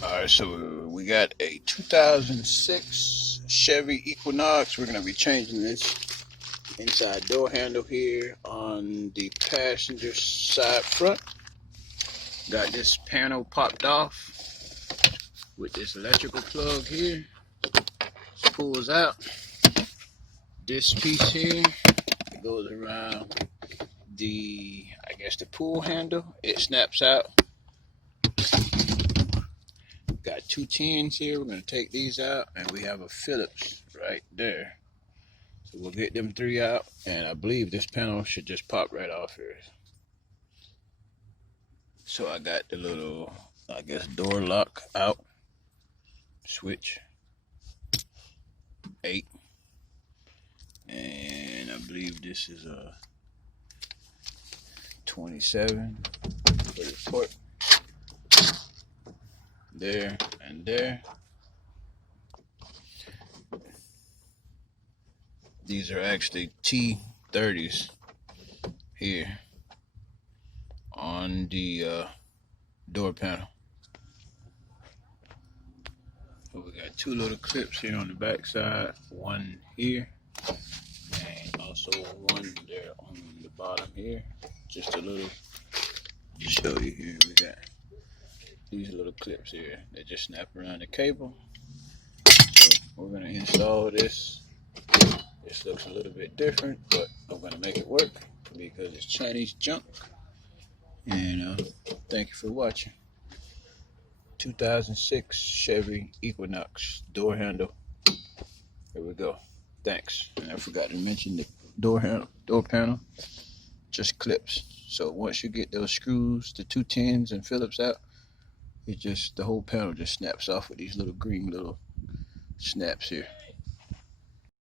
Alright, so we got a 2006 Chevy Equinox. We're going to be changing this inside door handle here on the passenger side front. Got this panel popped off with this electrical plug here. This pulls out. This piece here, it goes around the, the pull handle. It snaps out. Got two tins here. We're going to take these out, and we have a Phillips right there. So we'll get them three out, and I believe this panel should just pop right off here. So I got the little, door lock out. Switch 8. And I believe this is a 27 for the port. There and there. These are actually T30s here on the door panel. So we got two little clips here on the back side, one here, and also one there on the bottom here. Just a little, show you here, we got these little clips here that just snap around the cable. So we're going to install this. This looks a little bit different, but I'm going to make it work because it's Chinese junk. And thank you for watching. 2006 Chevy Equinox door handle. Here we go. Thanks. And I forgot to mention the door panel just clips. So once you get those screws, the 2 tins and Phillips out, the whole panel just snaps off with these little green little snaps here.